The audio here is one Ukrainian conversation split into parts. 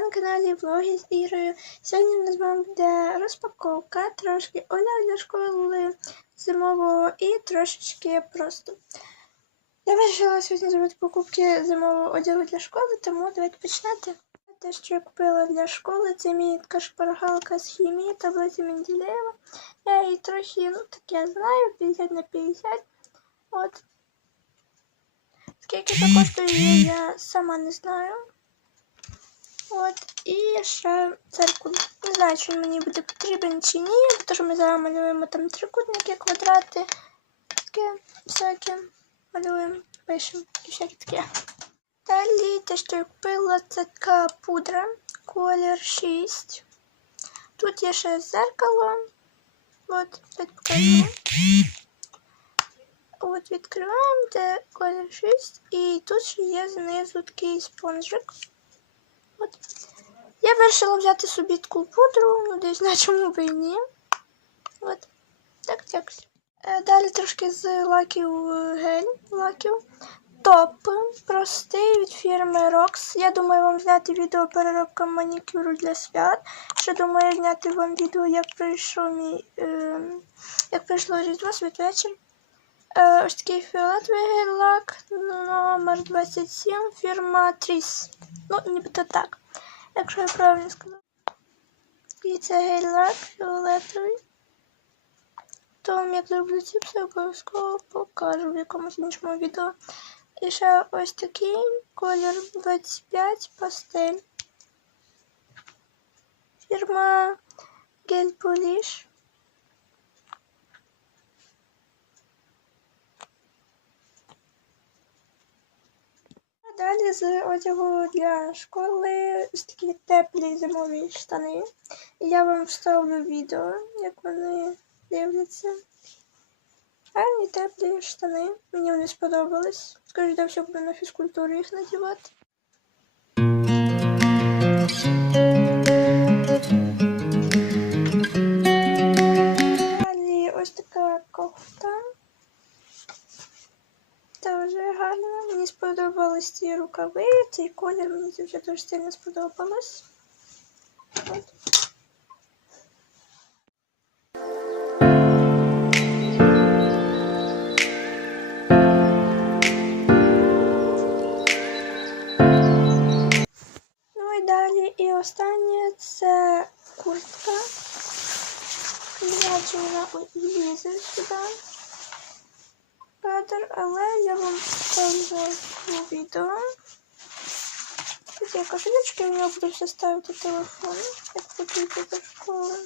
на каналі Влоги з Ірою. Сьогодні у нас з буде розпаковка, трошки одягу для школи зимового і трошечки просто. Я вирішила сьогодні зробити покупки зимового одягу для школи, тому давайте почнете. Те, що я купила для школи, це мій шпаргалка з хімії, таблиця Менделєєва. Я її трохи, ну таке знаю, 50 на 50. От. Скільки це коштує, я сама не знаю. От, і ще циркуль. Не знаю, чи він мені буде потрібен чи ні, тому ми зараз малюємо там трикутники, квадрати, таке всяке малюємо, пишемо всяке таке. Далі те, що я купила, це така пудра, колір 6. Тут є ще зеркало. От, я покажу. От відкриваємо, де колір 6. І тут ще є знизу такий спонжик. От. Я вирішила взяти собі таку пудру, ну десь на чому би і ні. От. Так, так. Е, Далі трошки з лаків е, гель лаків. Топ простий від фірми Rox. Я думаю вам зняти відео переробка манікюру для свят. Ще думаю зняти вам відео, як пройшов мій, е, як пройшло Різдво святвечір. Е, ось такий фіолетовий гель-лак номер 27 фірма Тріс. Ну, нібито так, якщо я правильно сказала. І це гель-лак фіолетовий. То вам як зроблю ці все обов'язково покажу в якомусь іншому відео. І ще ось такий колір 25 пастель. Фірма Гель Polish. Далі з одягу для школи ось такі теплі зимові штани. Я вам вставлю відео, як вони дивляться. Гарні теплі штани. Мені вони сподобались. Скажу, де все буду на фізкультуру їх надівати. Мені сподобались ці рукави, цей колір мені це вже дуже сильно сподобалось. От. Ну і далі, і останнє це куртка. Чи вона ой, влізе сюди. Кадр, але я вам покажу у відео. Кошелечки, в нього буду все ставити телефон, як потрібно до школи.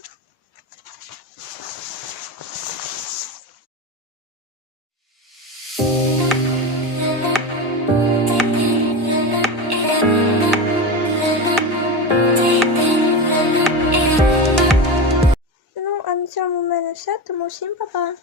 Ну, а на цьому в мене все, тому всім па-па!